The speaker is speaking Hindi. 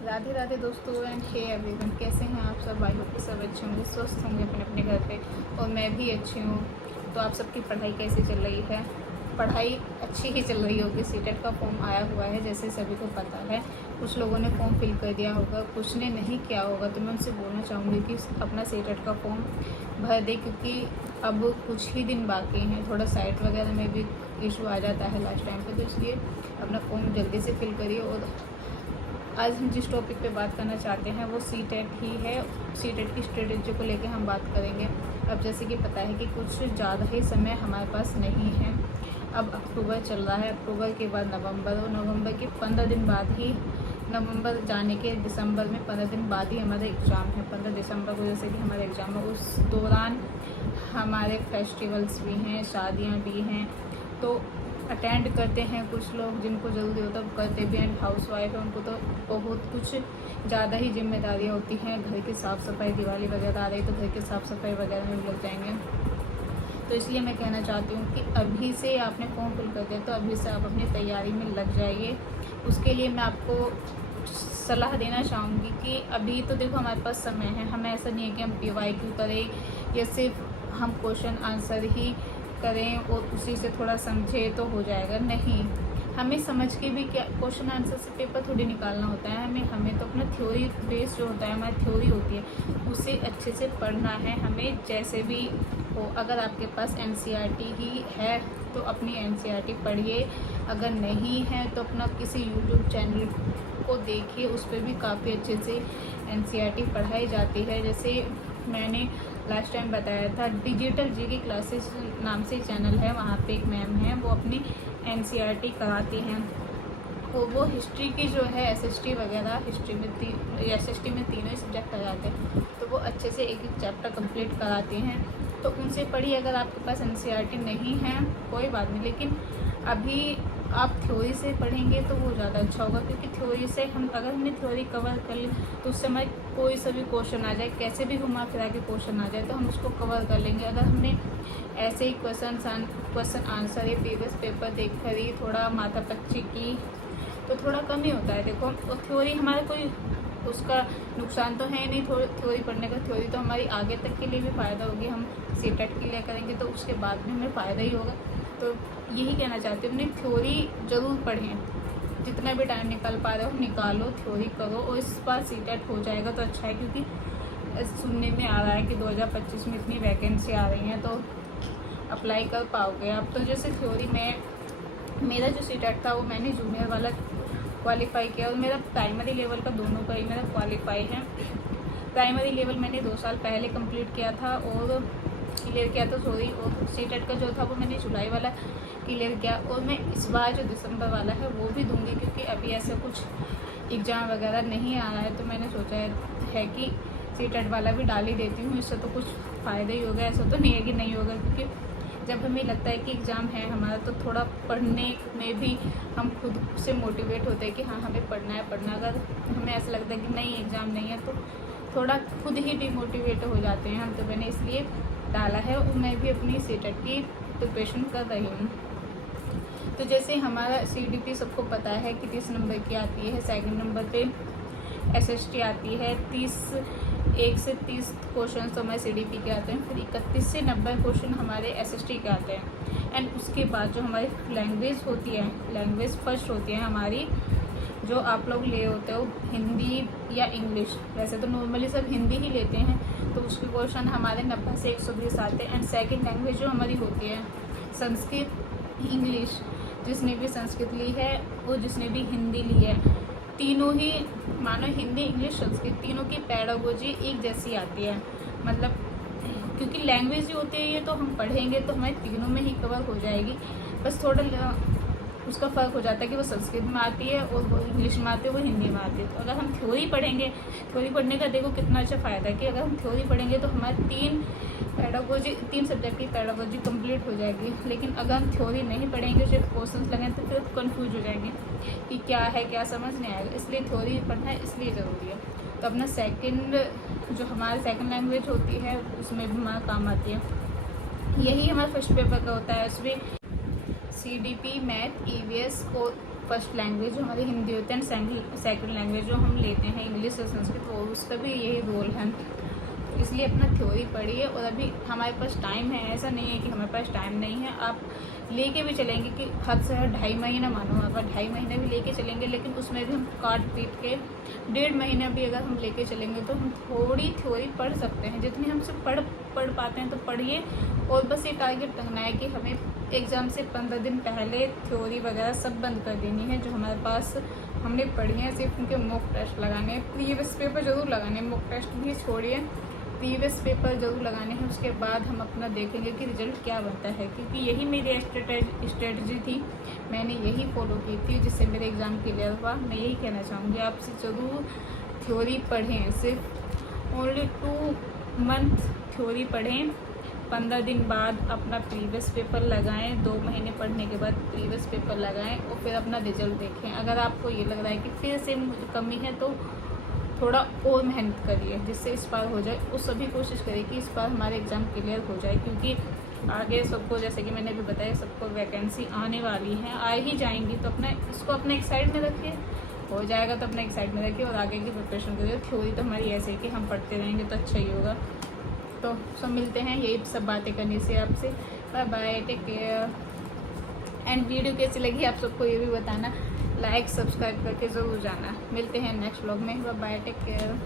राधे राधे दोस्तों एंड हे एवरीवन, कैसे हैं आप सब। आई होप कि सब अच्छे होंगे, स्वस्थ होंगे अपने अपने घर पे, और मैं भी अच्छी हूँ। तो आप सबकी पढ़ाई कैसी चल रही है? पढ़ाई अच्छी ही चल रही होगी। सीटेट का फॉर्म आया हुआ है, जैसे सभी को पता है। कुछ लोगों ने फॉर्म फिल कर दिया होगा, कुछ ने नहीं किया होगा। तो मैं उनसे बोलना चाहूँगी कि अपना सीटेट का फॉर्म भर दे, क्योंकि अब कुछ ही दिन बाकी हैं। थोड़ा साइट वगैरह में भी इशू आ जाता है लास्ट टाइम पे, तो इसलिए अपना फॉर्म जल्दी से फिल करिए। और आज हम जिस टॉपिक पे बात करना चाहते हैं वो सीटेट ही है। सीटेट की स्ट्रेटेजी को लेकर हम बात करेंगे। अब जैसे कि पता है कि कुछ ज़्यादा ही समय हमारे पास नहीं है। अब अक्टूबर चल रहा है, अक्टूबर के बाद नवंबर, और नवंबर के 15 दिन बाद ही, नवंबर जाने के दिसंबर में 15 दिन बाद ही हमारा एग्ज़ाम है। 15 दिसंबर को जैसे कि हमारा एग्ज़ाम है। उस दौरान हमारे फेस्टिवल्स भी हैं, शादियाँ भी हैं, तो अटेंड करते हैं कुछ लोग, जिनको ज़रूरी होता है वो करते भी हैं। हाउसवाइफ है, उनको तो बहुत कुछ ज़्यादा ही जिम्मेदारियाँ होती हैं। घर की साफ़ सफाई, दिवाली वगैरह आ रही तो घर की साफ़ सफाई वगैरह में लग जाएंगे। तो इसलिए मैं कहना चाहती हूँ कि अभी से आपने फॉर्म फिल कर दिया तो अभी से आप अपनी तैयारी में लग जाइए। उसके लिए मैं आपको सलाह देना चाहूँगी कि अभी तो देखो हमारे पास समय है। हमें ऐसा नहीं है कि हम PYQ करें या सिर्फ हम क्वेश्चन आंसर ही करें और उसी से थोड़ा समझे तो हो जाएगा। नहीं, हमें समझ के भी क्या क्वेश्चन आंसर से पेपर थोड़ी निकालना होता है। हमें तो अपना थ्योरी बेस जो होता है, हमारी थ्योरी होती है, उसे अच्छे से पढ़ना है हमें, जैसे भी हो। अगर आपके पास NCERT ही है तो अपनी NCERT पढ़िए। अगर नहीं है तो अपना किसी यूट्यूब चैनल को देखिए, उस पर भी काफ़ी अच्छे से NCERT पढ़ाई जाती है। जैसे मैंने लास्ट टाइम बताया था, डिजिटल GK क्लासेस नाम से चैनल है, वहाँ पे एक मैम है, वो अपनी NCERT कराती हैं। और वो हिस्ट्री की जो है SST वगैरह, हिस्ट्री में SST में तीनों ही सब्जेक्ट कराते हैं, तो वो अच्छे से एक एक चैप्टर कंप्लीट कराती हैं। तो उनसे पढ़िए। अगर आपके पास NCERT नहीं है कोई बात नहीं, लेकिन अभी आप थ्योरी से पढ़ेंगे तो वो ज़्यादा अच्छा होगा, क्योंकि थ्योरी से अगर हमने थ्योरी कवर कर ली तो उस समय कोई सा भी क्वेश्चन आ जाए, कैसे भी घुमा फिरा के क्वेश्चन आ जाए, तो हम उसको कवर कर लेंगे। अगर हमने ऐसे ही क्वेश्चन आंसर या प्रीवियस पेपर देख कर ही थोड़ा माथा पच्ची की तो थोड़ा कम ही होता है। देखो, और थ्योरी हमारा कोई उसका नुकसान तो है नहीं थ्योरी पढ़ने का। थ्योरी तो हमारी आगे तक के लिए भी फ़ायदा होगी। हम सीटेट के लिए करेंगे तो उसके बाद भी हमें फ़ायदा ही होगा। तो यही कहना चाहती हूँ, अपनी थ्योरी ज़रूर पढ़ें। जितना भी टाइम निकाल पा रहे हो निकालो, थ्योरी करो, और इस बार सीटेट हो जाएगा तो अच्छा है, क्योंकि सुनने में आ रहा है कि 2025 में इतनी वैकेंसी आ रही हैं, तो अप्लाई कर पाओगे आप। तो जैसे थ्योरी में मेरा जो सीटेट था वो मैंने जूनियर वाला क्वालिफाई किया, और मेरा प्राइमरी लेवल का दोनों का ही मेरा क्वालिफाई है। प्राइमरी लेवल मैंने 2 साल पहले कंप्लीट किया था और क्लियर किया था, और सीटेट का जो था वो मैंने जुलाई वाला क्लियर किया, और मैं इस बार जो दिसंबर वाला है वो भी दूंगी, क्योंकि अभी ऐसा कुछ एग्ज़ाम वगैरह नहीं आ रहा है। तो मैंने सोचा है कि सीटेट वाला भी डाल ही देती हूँ, इससे तो कुछ फ़ायदा ही होगा। ऐसा तो नहीं है कि नहीं होगा, क्योंकि जब हमें लगता है कि एग्ज़ाम है हमारा, तो थोड़ा पढ़ने में भी हम खुद से मोटिवेट होते हैं कि हाँ हमें पढ़ना है। अगर हमें ऐसा लगता है कि नहीं एग्ज़ाम नहीं है, तो थोड़ा खुद ही डिमोटिवेट हो जाते हैं हम। तो मैंने इसलिए डाला है, और मैं भी अपनी सीटेट की प्रिपरेशन कर रही हूँ। तो जैसे हमारा CDP सबको पता है कि 30 नंबर की आती है, सेकंड नंबर पे SST आती है। 1 से 30 क्वेश्चन तो हमारे CDP के आते हैं, फिर 31 से 90 क्वेश्चन हमारे SST के आते हैं। एंड उसके बाद जो हमारी लैंग्वेज होती है, लैंग्वेज फर्स्ट होती है हमारी, जो आप लोग ले होते हो हिंदी या इंग्लिश। वैसे तो नॉर्मली सब हिंदी ही लेते हैं, तो उसके क्वेश्चन हमारे 90 से 120 आते हैं। एंड सेकेंड लैंग्वेज जो हमारी होती है संस्कृत, इंग्लिश, जिसने भी संस्कृत ली है और जिसने भी हिंदी ली है, तीनों ही मानो हिंदी, इंग्लिश, संस्कृत, तीनों की पैडागोजी एक जैसी आती है। मतलब क्योंकि लैंग्वेज जो होती है ये तो हम पढ़ेंगे तो हमारे तीनों में ही कवर हो जाएगी। बस थोड़ा उसका फ़र्क हो जाता है कि वो संस्कृत में आती है और वो इंग्लिश में आती है, वो हिंदी में आती है। तो अगर हम थ्योरी पढ़ेंगे, थ्योरी पढ़ने का देखो कितना अच्छा फ़ायदा है कि अगर हम थ्योरी पढ़ेंगे तो हमारे 3 सब्जेक्ट की पैडागोजी कंप्लीट हो जाएगी। लेकिन अगर हम थ्योरी नहीं पढ़ेंगे, सिर्फ क्वेश्चन लगें, तो फिर कंफ्यूज हो जाएंगे कि क्या है क्या समझ नहीं आएगा। इसलिए थ्योरी पढ़ना इसलिए ज़रूरी है। तो अपना जो हमारी सेकेंड लैंग्वेज होती है उसमें भी हमारा काम आती है। यही हमारा फर्स्ट पेपर का होता है। उसमें CDP, मैथ, EVS और फर्स्ट लैंग्वेज जो हमारी हिंदी होती है, सेकंड लैंग्वेज जो हम लेते हैं इंग्लिश और संस्कृत, वो उसका भी यही रोल है। इसलिए अपना थ्योरी पढ़िए। और अभी हमारे पास टाइम है, ऐसा नहीं है कि हमारे पास टाइम नहीं है। आप लेके भी चलेंगे कि हद से 2.5 महीना मानो, अगर 2.5 महीने भी लेके चलेंगे, लेकिन उसमें भी हम काट पीट के 1.5 महीना भी अगर हम लेके चलेंगे तो हम थोड़ी थ्योरी पढ़ सकते हैं। जितनी हमसे पढ़ पाते हैं तो पढ़िए। और बस ये टारगेट रखना है कि हमें एग्ज़ाम से 15 दिन पहले थ्योरी वगैरह सब बंद कर देनी है जो हमारे पास हमने पढ़ी है। सिर्फ उनके मॉक टेस्ट लगाने हैं, प्रीवियस पेपर ज़रूर लगाने हैं, मॉक टेस्ट भी छोड़िए, प्रीवियस पेपर ज़रूर लगाने हैं। उसके बाद हम अपना देखेंगे कि रिजल्ट क्या बनता है, क्योंकि यही मेरी स्ट्रेटजी थी, मैंने यही फॉलो की थी जिससे मेरे एग्ज़ाम क्लियर हुआ। मैं यही कहना चाहूँगी आपसे, ज़रूर थ्योरी पढ़ें। सिर्फ ओनली 2 मंथ थ्योरी पढ़ें, 15 दिन बाद अपना प्रीवियस पेपर लगाएं, 2 महीने पढ़ने के बाद प्रीवियस पेपर लगाएं और फिर अपना रिजल्ट देखें। अगर आपको ये लग रहा है कि फिर से कमी है तो थोड़ा और मेहनत करिए जिससे इस बार हो जाए। उस सभी कोशिश करिए कि इस बार हमारे एग्ज़ाम क्लियर हो जाए, क्योंकि आगे सबको, जैसे कि मैंने भी बताया, सबको वैकेंसी आने वाली है, आ ही जाएंगी। तो अपना इसको अपने एक साइड में रखिए, हो जाएगा तो अपने एक साइड में रखिए और आगे की प्रिपरेशन करिए। थ्योरी तो हमारी ऐसे है कि हम पढ़ते रहेंगे तो अच्छा ही होगा। तो सब मिलते हैं यही सब बातें करने से आपसे। Bye bye, take care. And video कैसी लगी आप सबको ये भी बताना, लाइक सब्सक्राइब करके ज़रूर जाना। मिलते हैं नेक्स्ट व्लॉग में। Bye bye, take care.